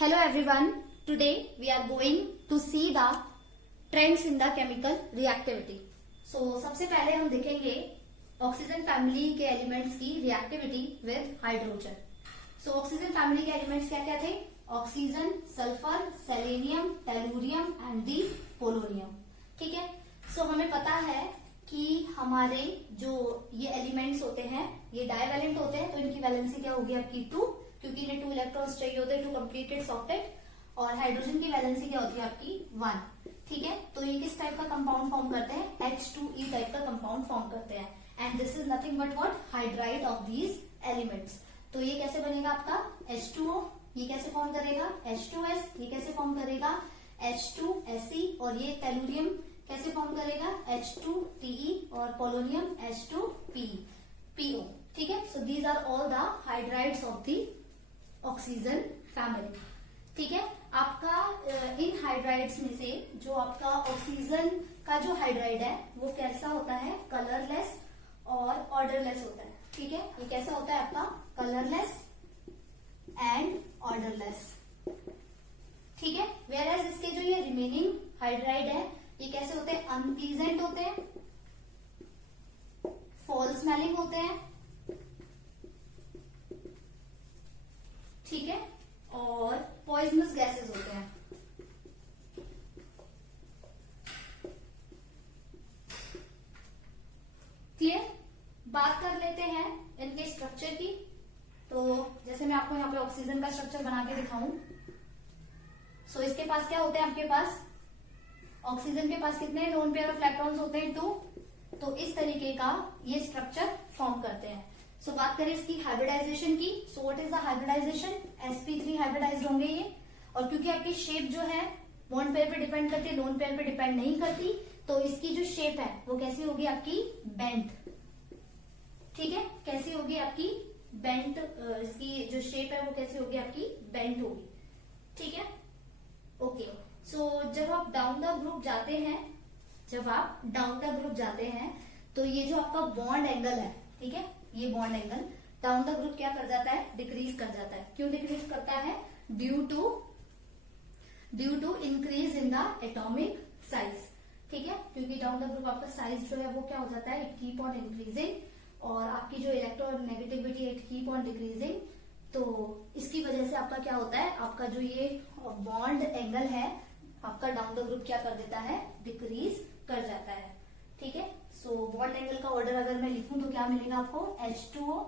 Hello everyone. Today we are going to see the trends in the chemical reactivity. So सबसे पहले हम देखेंगे oxygen family के elements की reactivity with hydrogen. So oxygen family के elements क्या क्या थे? Oxygen, sulphur, selenium, tellurium and the polonium. ठीक है. सो हमें पता है कि हमारे जो ये एलिमेंट्स होते हैं ये डाइवैलेंट होते हैं, तो इनकी वैलेंसी क्या होगी आपकी 2, क्योंकि इन्हें 2 इलेक्ट्रॉन्स चाहिए होते हैं टू कंप्लीट इट्स ऑक्टेट. और हाइड्रोजन की वैलेंसी क्या होती है आपकी 1. ठीक है. तो ये किस टाइप का कंपाउंड फॉर्म करते हैं? H2E टाइप का कंपाउंड फॉर्म करते हैं. And this is nothing but what? Hydride of these elements. तो ये कैसे बनेगा आपका H2O. ये कैसे फॉर्म करेगा? H2S. ये कैसे फॉर्म करेगा? H2Se. और ये टेलुरियम कैसे फॉर्म करेगा? H2Te. और पोलोनियम H2PO. ठीक है. So these are all the hydrides of the oxygen family. ठीक है. आपका इन हाइड्राइड्स में से जो आपका ऑक्सीजन का जो हाइड्राइड है वो कैसा होता है? कलरलेस और ऑर्डरलेस होता है. ठीक है. ये कैसा होता है आपका? Colourless and odourless. ठीक है. वेयर एज इसके जो ये रिमेनिंग हाइड्राइड है ये कैसे होते हैं? अनप्लीजेंट होते हैं, फॉल स्मेलिंग होते हैं. ठीक है. और पॉइजनस गैसेस होते हैं. क्लियर. बात कर लेते हैं इनके स्ट्रक्चर की. तो जैसे मैं आपको यहाँ पे ऑक्सीजन का स्ट्रक्चर बना के दिखाऊं. सो इसके पास क्या होते हैं? आपके पास ऑक्सीजन के पास कितने लोन पेयर ऑफ इलेक्ट्रॉन्स होते हैं? 2. तो इस तरीके का ये स्ट्रक्चर फॉर्म करते हैं. सो बात करें इसकी हाइब्रिडाइजेशन की. So what is the hybridization? sp3 hybridized होंगे ये. और क्योंकि आपकी शेप जो है बॉन्ड पेयर पे डिपेंड करती है, लोन पेयर पे डिपेंड नहीं करती, तो इसकी जो शेप है वो कैसी होगी आपकी? बेंट. ठीक है. कैसी होगी आपकी? बेंट. इसकी जो शेप है वो कैसी होगी आपकी? बेंट होगी. ठीक है. ओके. सो जब आप डाउन द ग्रुप जाते हैं, तो ये जो आपका बॉन्ड एंगल है, ठीक है, ये bond angle down the group क्या कर जाता है? डिक्रीज कर जाता है. क्यों डिक्रीज करता है? Due to increase in the atomic size. ठीक है. क्योंकि डाउन द ग्रुप आपका साइज जो है वो क्या हो जाता है? It keep on increasing. और आपकी जो electronegativity it keep on decreasing. तो इसकी वजह से आपका क्या होता है? आपका जो ये बॉन्ड एंगल है आपका डाउन द ग्रुप क्या कर देता है? डिक्रीज कर जाता है. ठीक है. सो बॉन्ड एंगल का ऑर्डर अगर मैं लिखूं तो क्या मिलेगा आपको? H2O,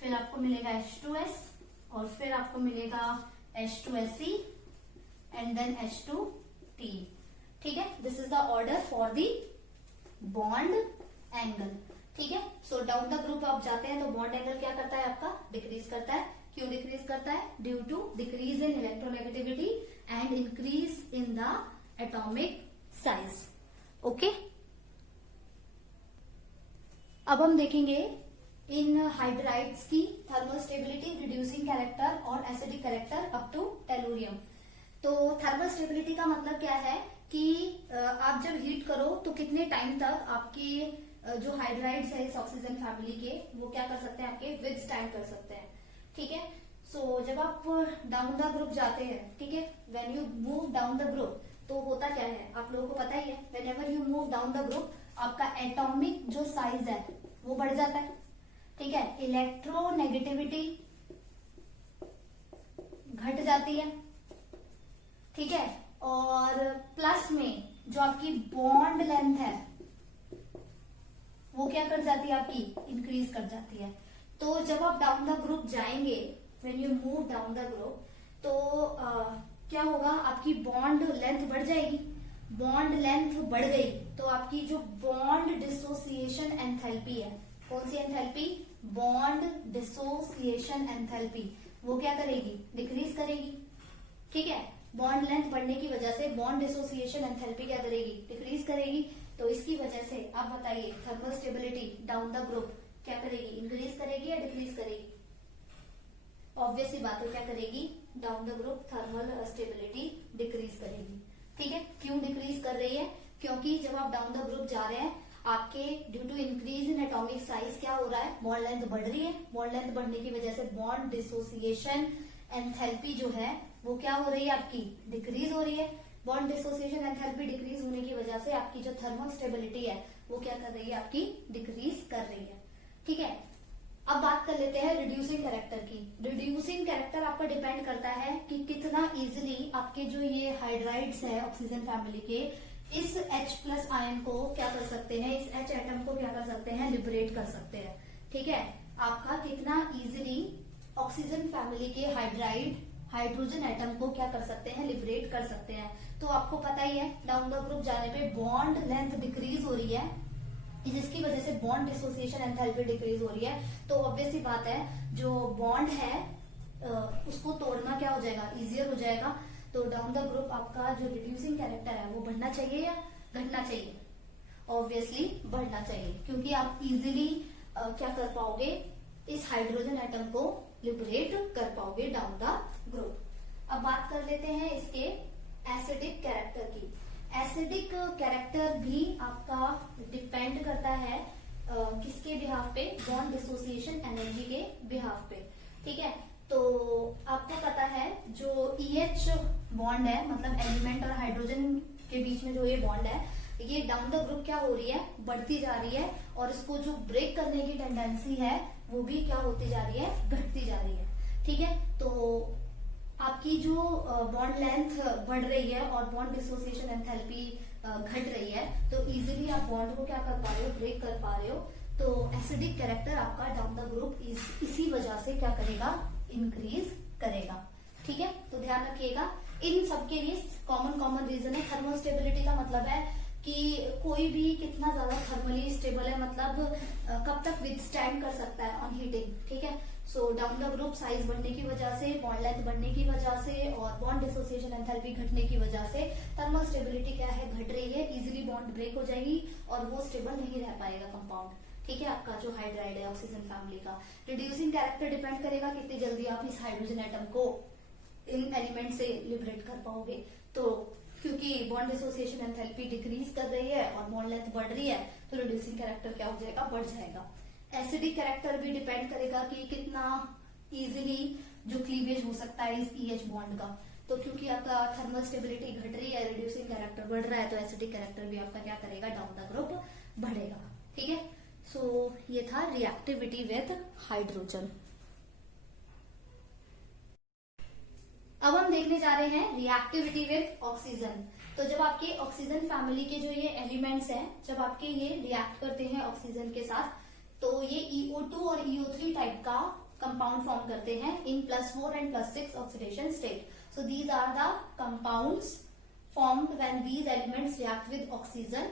फिर आपको मिलेगा H2S, और फिर आपको मिलेगा H2Se एंड देन H2Te. ठीक है. This is the order for the bond angle. ठीक है. सो डाउन द ग्रुप आप जाते हैं तो बॉन्ड एंगल क्या करता है आपका? डिक्रीज करता है. क्यों डिक्रीज करता है? Due to decrease in electronegativity and increase in the atomic size. Okay. अब हम देखेंगे इन हाइड्राइड्स की थर्मल स्टेबिलिटी, रिड्यूसिंग कैरेक्टर और acidic character up to tellurium. तो थर्मल स्टेबिलिटी का मतलब क्या है कि आप जब हीट करो तो कितने टाइम तक आपके जो हाइड्राइड्स है इस ऑक्सीजन फैमिली के वो क्या कर सकते हैं? आपके विद स्टैंड कर सकते हैं. ठीक है. सो जब आप डाउन द ग्रुप जाते हैं, ठीक है, when you move down the group तो होता क्या है आप लोगों को पता ही है. When ever you move down the group आपका एटॉमिक जो साइज है वो बढ़ जाता है. ठीक है. इलेक्ट्रोनेगेटिविटी घट जाती है. ठीक है. और प्लस में जो आपकी बॉन्ड लेंथ है वो क्या कर जाती है? आपकी इंक्रीज कर जाती है. तो जब आप डाउन द ग्रुप जाएंगे, when you move down the group, तो क्या होगा? आपकी बॉन्ड लेंथ बढ़ जाएगी. बॉन्ड लेंथ बढ़ गई तो आपकी जो बॉन्ड डिसोसिएशन एंथैल्पी है, कौन सी एंथैल्पी? बॉन्ड डिसोसिएशन एंथैल्पी, वो क्या करेगी? डिक्रीज करेगी. ठीक है. बॉन्ड लेंथ बढ़ने की वजह से बॉन्ड डिसोसिएशन एंथैल्पी क्या करेगी? डिक्रीज करेगी. तो इसकी वजह से आप बताइए thermal stability down the group क्या करेगी? इंक्रीज करेगी या डिक्रीज करेगी? ऑब्वियस सी बात है, क्या करेगी? Down the group thermal stability decrease करेगी. ठीक है. क्यों डिक्रीज कर रही है? क्योंकि जब आप डाउन द ग्रुप जा रहे हैं आपके due to increase in atomic size क्या हो रहा है? बॉन्ड लेंथ बढ़ रही है. बॉन्ड लेंथ बढ़ने की वजह से बॉन्ड डिसोसिएशन एंथैल्पी जो है वो क्या हो रही है आपकी, डिक्रीज हो रही है। बॉन्ड डिसोसिएशन एंथैल्पी डिक्रीज होने की वजह से आपकी जो थर्मल स्टेबिलिटी है वो क्या कर रही है, आपकी डिक्रीज कर रही है। ठीक है, अब बात कर लेते हैं रिड्यूसिंग कैरेक्टर की। रिड्यूसिंग कैरेक्टर आपका डिपेंड करता है कि कितना इजीली आपके जो ये हाइड्राइड्स है ऑक्सीजन फैमिली के, इस H+ आयन को क्या कर सकते हैं, इस H एटम को क्या कर सकते हैं, लिबरेट कर सकते हैं। ठीक है, आपका कितना इजीली ऑक्सीजन फैमिली के हाइड्रोजन एटम को क्या कर सकते हैं, लिबरेट कर सकते हैं। तो आपको पता ही है डाउन द ग्रुप जाने पे बॉन्ड लेंथ डिक्रीज हो रही है, जिसकी वजह से बॉन्ड डिसोसिएशन एंथैल्पी डिक्रीज हो रही है। तो ऑब्वियस सी बात है जो बॉन्ड है उसको तोड़ना क्या हो जाएगा, इजियर हो जाएगा। तो डाउन द ग्रुप आपका जो रिड्यूसिंग कैरेक्टर है वो बढ़ना चाहिए या घटना चाहिए, ऑब्वियसली बढ़ना चाहिए, क्योंकि आप इजिली क्या कर पाओगे, इस हाइड्रोजन एटम को लिबरेट कर पाओगे डाउन द ग्रुप। अब बात कर लेते हैं इसके एसिडिक कैरेक्टर की। एसिडिक कैरेक्टर भी आपका डिपेंड करता है किसके बिहाफ पे, बॉन्ड डिसोसिएशन एनर्जी के बिहाफ पे। ठीक है, तो आपको पता है जो EH बॉन्ड है, मतलब एलिमेंट और हाइड्रोजन के बीच में जो ये बॉन्ड है, ये डाउन द ग्रुप क्या हो रही है, बढ़ती जा रही है, और इसको जो ब्रेक करने की टेंडेंसी है वो भी क्या होती जा रही है, घटती जा रही है। ठीक है, तो आपकी जो बॉन्ड लेंथ बढ़ रही है और बॉन्ड डिसोसिएशन एंथैल्पी घट रही है, तो इजीली आप बॉन्ड को क्या कर पा रहे हो, ब्रेक कर पा रहे हो। तो एसिडिक कैरेक्टर आपका डाउन द ग्रुप इसी वजह से क्या करेगा, इंक्रीज करेगा। ठीक है, तो ध्यान रखिएगा, इन सबके लिए कॉमन रीजन है। थर्मल स्टेबिलिटी का मतलब है कि कोई भी कितना ज्यादा थर्मली स्टेबल है, मतलब कब तक विथस्टैंड कर सकता है ऑन हीटिंग। ठीक है, so down the group size बढ़ने की वजह से, बॉन्ड लेंथ बढ़ने की वजह से और बॉन्ड डिसोसिएशन एंथैल्पी घटने की वजह से थर्मल स्टेबिलिटी क्या है, घट रही है। इजीली बॉन्ड ब्रेक हो जाएगी और वो स्टेबल नहीं रह पाएगा कंपाउंड। ठीक है, आपका जो हाइड्राइड है ऑक्सीजन फैमिली का। रिड्यूसिंग कैरेक्टर डिपेंड करेगा कितनी जल्दी आप इस हाइड्रोजन एटम को इन एलिमेंट से लिबरेट कर पाओगे। तो क्योंकि बॉन्ड डिसोसिएशन एंथैल्पी डिक्रीज कर रही है और बॉन्ड लेंथ बढ़ रही है, तो रिड्यूसिंग कैरेक्टर क्या हो जाएगा, बढ़ जाएगा। एसिडिक कैरेक्टर भी डिपेंड करेगा कि कितना इजीली जो क्लीवेज हो सकता है इस EH बॉन्ड का। तो क्योंकि आपका थर्मल स्टेबिलिटी घट रही है, रिड्यूसिंग कैरेक्टर बढ़ रहा है, तो एसिडिक कैरेक्टर भी आपका क्या करेगा, डाउन द ग्रुप बढ़ेगा। ठीक है, सो ये था रिएक्टिविटी विद हाइड्रोजन। अब हम देखने जा रहे हैं रिएक्टिविटी विद ऑक्सीजन। तो जब आपके ऑक्सीजन फैमिली के जो ये एलिमेंट्स हैं, जब आपके ये रिएक्ट करते हैं ऑक्सीजन के साथ, तो ये EO2 और EO3 टाइप का कंपाउंड फॉर्म करते हैं in +4 and +6 oxidation state. So these are the compounds formed when these elements react with oxygen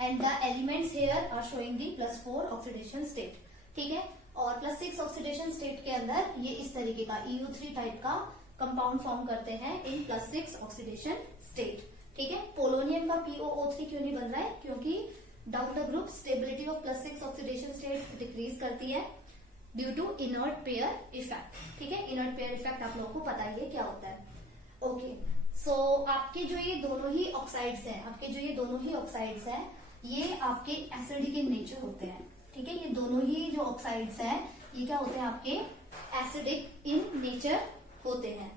and the elements here are showing the +4 oxidation state। ठीक है, और +6 ऑक्सीडेशन स्टेट के अंदर ये इस तरीके का EO3 टाइप का कंपाउंड फॉर्म करते हैं इन +6 ऑक्सीडेशन स्टेट। ठीक है, पोलोनियम का POO3 क्यों नहीं बन रहा है, क्योंकि down the group stability of +6 oxidation state decrease करती है due to inert pair effect. ठीक है, इनर्ट पेयर इफेक्ट आप लोगों को पता ही है क्या होता है। ओके, सो आपके जो ये दोनों ही ऑक्साइड्स हैं, ये आपके एसिडिक इन नेचर होते हैं। ठीक है, ये दोनों ही जो ऑक्साइड्स हैं ये क्या होते हैं, आपके एसिडिक इन नेचर होते हैं।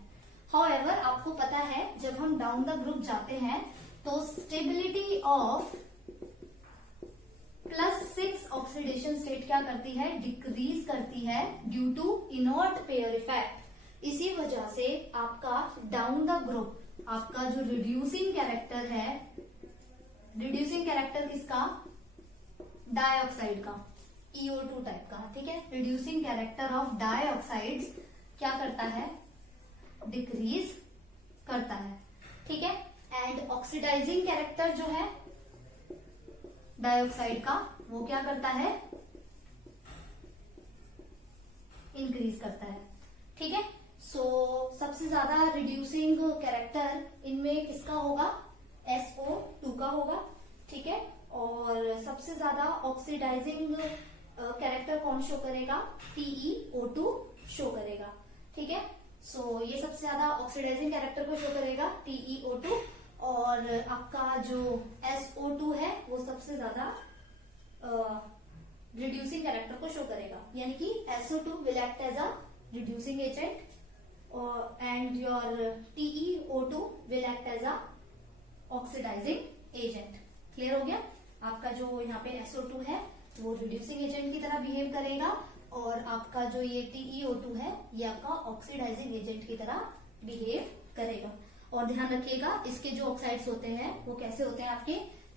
हाउएवर आपको पता है जब हम डाउन द ग्रुप जाते हैं तो स्टेबिलिटी ऑफ +6 ऑक्सीडेशन स्टेट क्या करती है, डिक्रीज करती है due to inert pair effect. इसी वजह से आपका डाउन द ग्रुप, आपका जो रिड्यूसिंग कैरेक्टर है, रिड्यूसिंग कैरेक्टर किसका, डाइऑक्साइड का, EO2 टाइप का। ठीक है, रिड्यूसिंग कैरेक्टर ऑफ डाइऑक्साइड्स क्या करता है, डिक्रीज करता है। ठीक है, एंड ऑक्सीडाइजिंग कैरेक्टर जो है डाइऑक्साइड का, वो क्या करता है, इंक्रीज करता है। ठीक है, सो सबसे ज्यादा रिड्यूसिंग कैरेक्टर इनमें किसका होगा, SO2 का होगा। ठीक है, और सबसे ज्यादा ऑक्सीडाइजिंग कैरेक्टर कौन शो करेगा, TeO2 शो करेगा। ठीक है, सो ये सबसे ज्यादा ऑक्सीडाइजिंग कैरेक्टर को शो करेगा TeO2, और आपका जो SO2 है वो सबसे ज्यादा रिड्यूसिंग कैरेक्टर को शो करेगा, यानी कि SO2 will act as a reducing agent and your TeO2 will act as a oxidizing agent. Clear हो गया? आपका जो यहाँ पे SO2 है वो रिड्यूसिंग एजेंट की तरह बिहेव करेगा और आपका जो ये TeO2 है ये आपका ऑक्सीडाइजिंग एजेंट की तरह बिहेव करेगा। और ध्यान रखिएगा इसके जो ऑक्साइड्स होते हैं वो कैसे होते हैं, आपके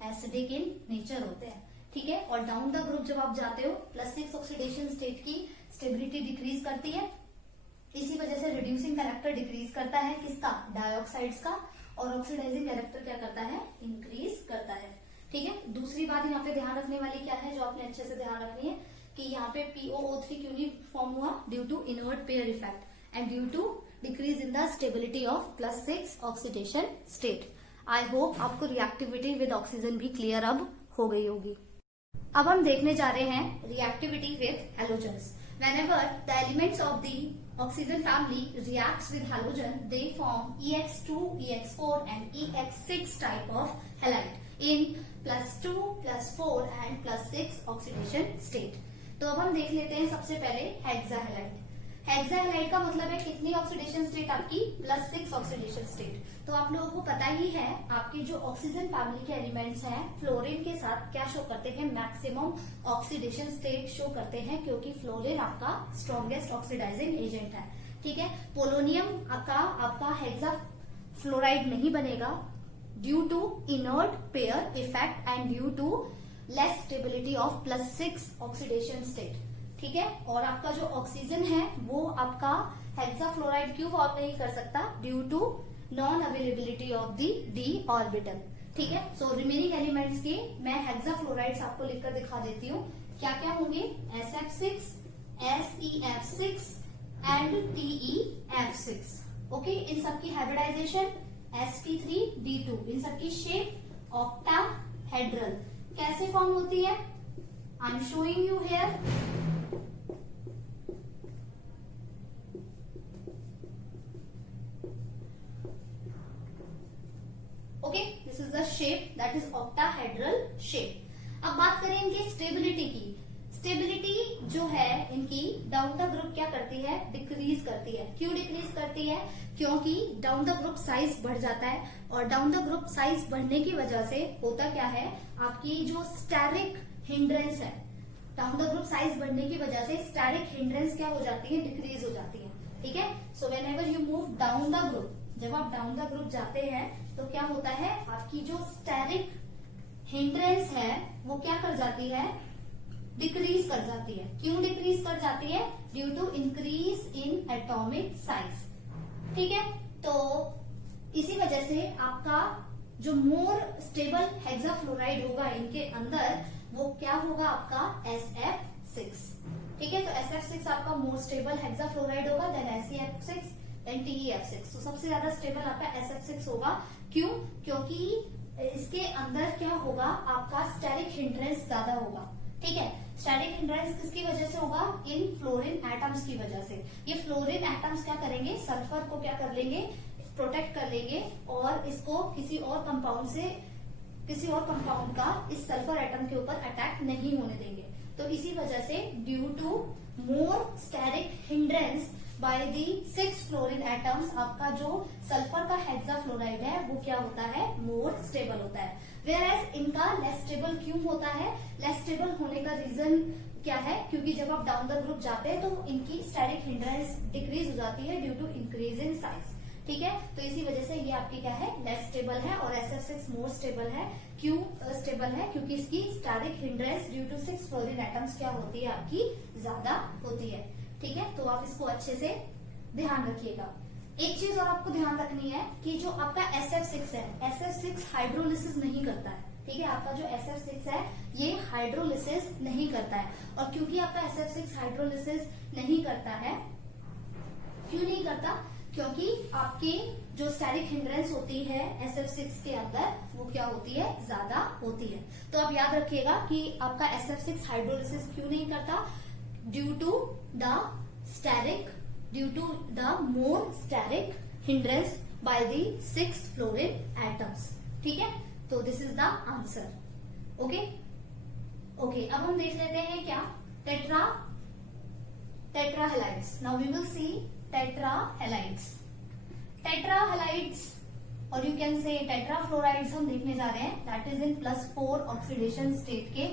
एसिडिक इन नेचर होते हैं, ठीक है। और डाउन द ग्रुप जब आप जाते हो +6 ऑक्सीडेशन स्टेट की स्टेबिलिटी डिक्रीज करती है, इसी वजह से रिड्यूसिंग कैरेक्टर डिक्रीज करता है किसका, डाइऑक्साइड्स का, और ऑक्सीडाइजिंग कैरेक्टर क्या करता है, इंक्रीज करता है, ठीक है। दूसरी बात यहाँ पे ध्यान रखने वाली क्या है, जो आपने अच्छे से ध्यान रखनी है कि यहाँ पे POO3 क्यों नहीं फॉर्म हुआ, due to inert pair effect and due to decrease in the stability of +6 oxidation state. I hope आपको रिएक्टिविटी विद ऑक्सीजन भी क्लियर अब हो गई होगी। अब हम देखने जा रहे हैं reactivity with halogens. Whenever the elements of the oxygen family reacts with halogen, they form EX2, EX4 and EX6 type of halide in +2, +4 and +6 oxidation state. तो अब हम देख लेते हैं सबसे पहले हेक्साहैलाइड। हेक्साहैलाइड का मतलब है कितनी ऑक्सीडेशन स्टेट, आपकी +6 ऑक्सीडेशन स्टेट। तो आप लोगों को पता ही है आपके जो ऑक्सीजन फैमिली के एलिमेंट्स हैं फ्लोरीन के साथ क्या शो करते हैं, मैक्सिमम ऑक्सीडेशन स्टेट शो करते हैं, क्योंकि फ्लोरीन आपका स्ट्रॉन्गेस्ट ऑक्सीडाइजिंग एजेंट है, ठीक है। पोलोनियम का आपका हेक्सा फ्लोराइड नहीं बनेगा due to inert pair effect and due to less stability of +6 oxidation state, ठीक है। और आपका जो ऑक्सीजन है वो आपका हेक्सा फ्लोराइड क्यों फॉर्म नहीं कर सकता, due to non availability of the d orbital, ठीक है। सो रिमेनिंग एलिमेंट्स के मैं हेक्सा फ्लोराइड्स आपको लिखकर दिखा देती हूँ क्या क्या होंगे, SF6, SeF6 and TeF6। Okay, इन सबकी हाइब्रिडाइजेशन sp3d2, इन सबकी शेप ऑक्टाहेड्रल कैसे फॉर्म होती है, I am showing you here. Okay, this is the shape that is octahedral shape. अब बात करें इनकी स्टेबिलिटी की। स्टेबिलिटी जो है इनकी डाउन द ग्रुप क्या करती है, डिक्रीज करती है। क्यों डिक्रीज करती है, क्योंकि डाउन द ग्रुप साइज बढ़ जाता है, और डाउन द ग्रुप साइज बढ़ने की वजह से होता क्या है, आपकी जो स्टेरिक हिंड्रेंस है, डाउन द ग्रुप साइज बढ़ने की वजह से स्टेरिक हिंड्रेंस क्या हो जाती है, डिक्रीज हो जाती है, ठीक है। So when ever you move down the group, जब आप डाउन द ग्रुप जाते हैं तो क्या होता है, आपकी जो स्टेरिक हिंड्रेंस है वो क्या कर जाती है, डिक्रीज कर जाती है। क्यों डिक्रीज कर जाती है, due to increase in atomic size, ठीक है। तो इसी वजह से आपका जो मोर स्टेबल हेक्साफ्लोराइड होगा इनके अंदर वो क्या होगा, आपका SF6, ठीक है। तो SF6 आपका मोर स्टेबल हेक्साफ्लोराइड होगा देन SeF6 देन TeF6। तो सबसे ज्यादा स्टेबल आपका SF6 होगा। क्यों, क्योंकि इसके अंदर क्या होगा, आपका स्टेरिक हिंड्रेंस ज्यादा होगा, ठीक है। स्टेरिक हिंड्रेंस किसकी वजह से होगा, इन फ्लोरीन एटम्स की वजह से। ये फ्लोरीन एटम्स क्या करेंगे, सल्फर को क्या कर लेंगे, प्रोटेक्ट कर लेंगे, और इसको किसी और कंपाउंड का इस सल्फर एटम के ऊपर अटैक नहीं होने देंगे। तो इसी वजह से due to more steric hindrance by the 6 fluorine atoms, आपका जो सल्फर का हेक्साफ्लोराइड है वो क्या होता है, मोर स्टेबल होता है। वेयरएज इनका लेस स्टेबल क्यों होता है, लेस स्टेबल होने का रीजन क्या है, क्योंकि जब आप डाउन द ग्रुप जाते हैं तो इनकी स्टेरिक हिंड्रेंस डिक्रीज हो जाती है due to increase in size, ठीक है। तो इसी वजह से ये आपकी क्या है, लेस स्टेबल है, और SF6 मोर स्टेबल है। क्यों स्टेबल है, क्योंकि इसकी steric hindrance due to 6 fluorine atoms क्या होती है, आपकी ज्यादा होती है, ठीक है। तो आप इसको अच्छे से ध्यान रखिएगा। एक चीज और आपको ध्यान रखनी है कि जो आपका SF6 है, SF6 हाइड्रोलिसिस नहीं करता है, ठीक है। आपका जो SF6 है ये हाइड्रोलिसिस नहीं करता है, और क्योंकि आपका SF6 हाइड्रोलिसिस नहीं करता है, क्यों नहीं करता, क्योंकि आपके जो स्टेरिक हिंड्रेंस होती है SF6 के अंदर वो क्या होती है, ज्यादा होती है। तो आप याद रखिएगा कि आपका SF6 हाइड्रोलिसिस क्यों नहीं करता, due to the more steric hindrance by the 6 fluorine atoms, ठीक है। तो this is the answer. Okay, अब हम देख लेते हैं क्या, tetrahalides. Now we will see tetrahalides. Tetrahalides और you can say tetrafluorides हम देखने जा रहे हैं, that is in +4 oxidation state के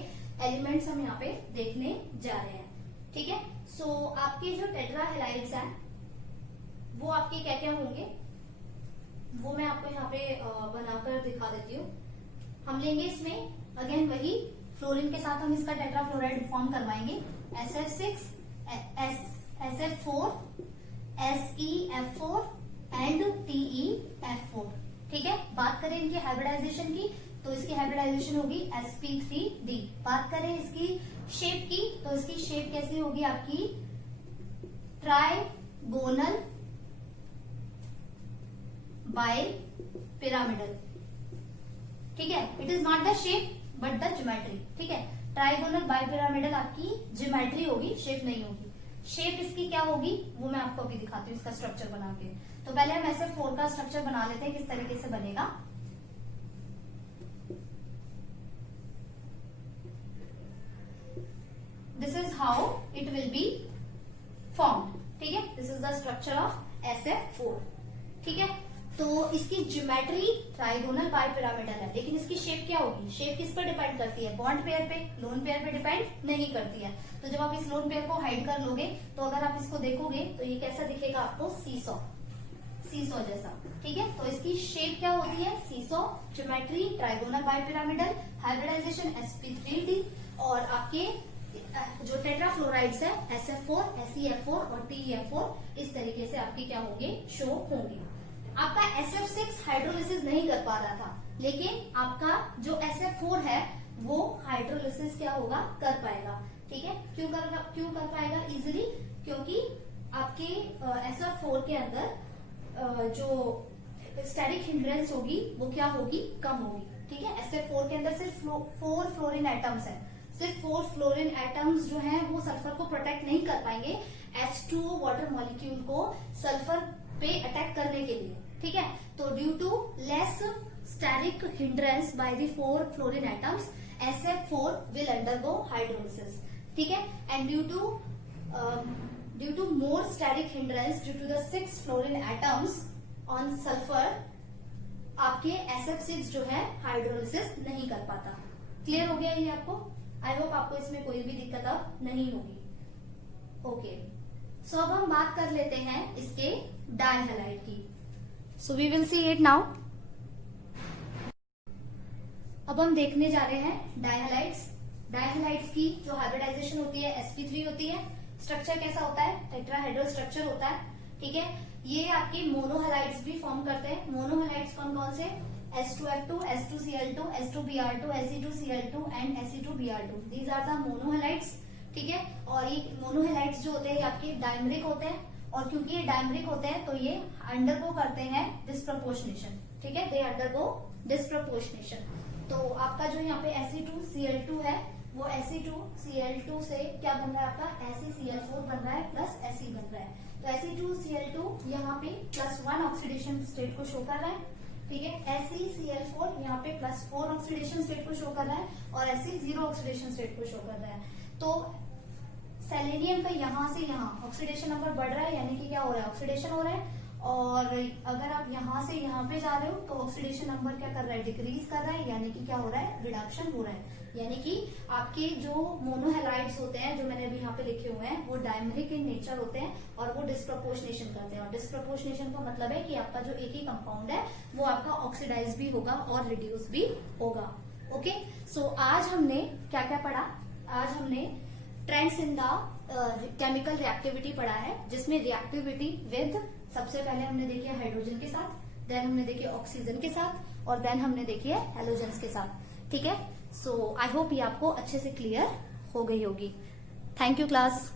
एलिमेंट्स हम यहाँ पे देखने जा रहे हैं। ठीक है, सो आपके जो टेट्रा हैलाइड्स हैं वो आपके क्या क्या होंगे वो मैं आपको यहाँ पे बनाकर दिखा देती हूँ। हम लेंगे इसमें अगेन वही फ्लोरीन के साथ हम इसका टेट्रा फ्लोराइड फॉर्म करवाएंगे, SF6, SF4, SeF4 and TeF4। ठीक है, बात करें इनकी हाइब्रिडाइजेशन की तो इसकी हाइब्रिडाइजेशन होगी sp3d। बात करें इसकी शेप की तो इसकी शेप कैसी होगी आपकी ट्राइगोनल बाय पिरामिडल। ठीक है, it is not the shape but the geometry. ठीक है, ट्राइगोनल बाय पिरामिडल आपकी ज्योमेट्री होगी, शेप नहीं होगी। शेप इसकी क्या होगी वो मैं आपको अभी दिखाती हूँ इसका स्ट्रक्चर बना के। तो पहले हम SF4 का स्ट्रक्चर बना लेते हैं किस तरीके से बनेगा। This is how it will be formed. ठीक है, this is the structure of SF4। ठीक है, तो इसकी ज्योमेट्री ट्राइगोनल बाय पिरामिडल है, लेकिन इसकी शेप क्या होगी, शेप किस पर डिपेंड करती है, बॉन्ड पेयर पे, लोन पेयर पे डिपेंड नहीं करती है। तो जब आप इस लोन पेयर को हाइड कर लोगे तो अगर आप इसको देखोगे तो ये कैसा दिखेगा आपको, सीसॉ जैसा। ठीक है, तो इसकी शेप क्या होती है, seesaw, geometry trigonal bipyramidal, hybridization sp3d और आपके जो टेट्राफ्लोराइड्स है SF4, SeF4 और TeF4 इस तरीके से आपके क्या होंगे, शो होंगे। आपका SF6 हाइड्रोलिसिस नहीं कर पा रहा था, लेकिन आपका जो SF4 है वो हाइड्रोलिसिस क्या होगा, कर पाएगा। ठीक है, क्यों कर पाएगा इजिली, क्योंकि आपके SF4 के अंदर जो स्टैटिक हिंड्रेंस होगी वो क्या होगी, कम होगी। ठीक है, SF4 के अंदर सिर्फ 4 फ्लोरीन एटम्स है, सिर्फ 4 फ्लोरीन एटम्स जो हैं वो सल्फर को प्रोटेक्ट नहीं कर पाएंगे H2O वाटर मॉलिक्यूल को सल्फर पे अटैक करने के लिए। ठीक है, तो due to less static hindrance by the 4 fluorine atoms SF4 will undergo hydrolysis. ठीक है, and due to more static hindrance due to the 6 fluorine atoms on sulphur आपके SF6 जो है हाइड्रोलिसिस नहीं कर पाता। क्लियर हो गया ये आपको? आई होप आपको इसमें कोई भी दिक्कत अब नहीं होगी। ओके, सो अब हम बात कर लेते हैं इसके डायहैलाइड की। So we will see it now. अब हम देखने जा रहे हैं डायहैलाइड्स। डायहैलाइड्स की जो हाइब्रिडाइजेशन होती है sp3 होती है। स्ट्रक्चर कैसा होता है, टेट्राहेड्रल स्ट्रक्चर होता है। ठीक है, ये आपके मोनोहैलाइड्स भी फॉर्म करते हैं। मोनोहैलाइड्स कौन कौन से, H2F2, H2Cl2, H2Br2, Ac2Cl2 and Ac2Br2, these are the monohalides. ठीक है, और ये मोनोहैलाइड्स जो होते हैं आपके डायमरिक होते हैं, और क्योंकि ये डायमरिक होते हैं तो ये अंडरगो करते हैं डिस्प्रपोर्शनेशन। ठीक है, दे अंडरगो डिस्प्रपोर्शनेशन। तो आपका जो यहाँ पे Ac2Cl2 है वो Ac2Cl2 से क्या बन रहा है आपका, AcCl4 बन रहा है प्लस Ac बन रहा है। तो Ac2Cl2 यहाँ पे +1 ऑक्सीडेशन स्टेट को शो कर रहा है। ठीक है, AcCl4 यहाँ पे +4 ऑक्सीडेशन स्टेट को शो कर रहा है और Ac 0 ऑक्सीडेशन स्टेट को शो कर रहा है। तो सेलेनियम का यहाँ से यहाँ ऑक्सीडेशन नंबर बढ़ रहा है, यानी कि क्या हो रहा है, ऑक्सीडेशन हो रहा है। और अगर आप यहाँ से यहाँ पे जा रहे हो तो ऑक्सीडेशन नंबर क्या कर रहा है, डिक्रीज कर रहा है, यानी कि क्या हो रहा है, रिडक्शन हो रहा है। यानी कि आपके जो मोनोहैलाइड्स होते हैं जो मैंने अभी यहाँ पे लिखे हुए हैं वो डायमरिक इन नेचर होते हैं और वो डिस्प्रपोर्शनेशन करते हैं। और डिस्प्रपोर्शनेशन का मतलब है कि आपका जो एक ही कंपाउंड है वो आपका ऑक्सीडाइज भी होगा और रिड्यूस भी होगा। ओके, सो आज हमने क्या क्या पढ़ा, आज हमने trends in the chemical reactivity पढ़ा है, जिसमें रिएक्टिविटी विद सबसे पहले हमने देखी है हाइड्रोजन के साथ, देन हमने देखी ऑक्सीजन के साथ और देन हमने देखी है हैलोजेंस के साथ। ठीक है, सो आई होप ये आपको अच्छे से क्लियर हो गई होगी। Thank you class.